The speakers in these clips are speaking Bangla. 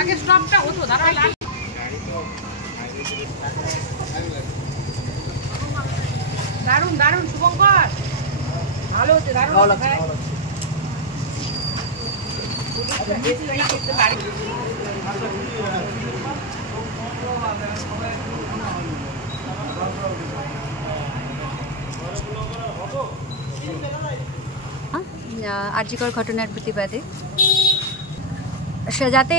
আগে স্টপটা হতো দাঁড়াই দারুণ দারুণ শুভঙ্কর ভালো হচ্ছে দারুণ আরজিকর ঘটনার প্রতিবাদে যাতে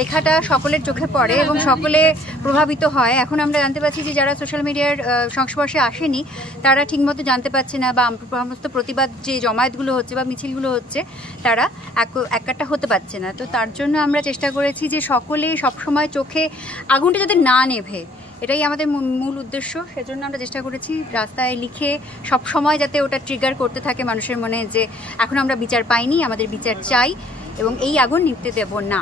লেখাটা সকলের চোখে পড়ে এবং সকলে প্রভাবিত হয়। এখন আমরা জানতে পারছি যে যারা সোশ্যাল মিডিয়ার সংস্পর্শে আসেনি তারা ঠিকমতো জানতে পারছে না, বা সমস্ত প্রতিবাদ যে জমায়েতগুলো হচ্ছে বা মিছিলগুলো হচ্ছে তারা একটা হতে পারছে না। তো তার জন্য আমরা চেষ্টা করেছি যে সকলে সবসময় চোখে আগুনটা যাতে না নেভে, এটাই আমাদের মূল উদ্দেশ্য। সেজন্য আমরা চেষ্টা করেছি রাস্তায় লিখে সব সময় যাতে ওটা ট্রিগার করতে থাকে মানুষের মনে যে এখন আমরা বিচার পাইনি, আমাদের বিচার চাই এবং এই আগুন নিভতে দেব না।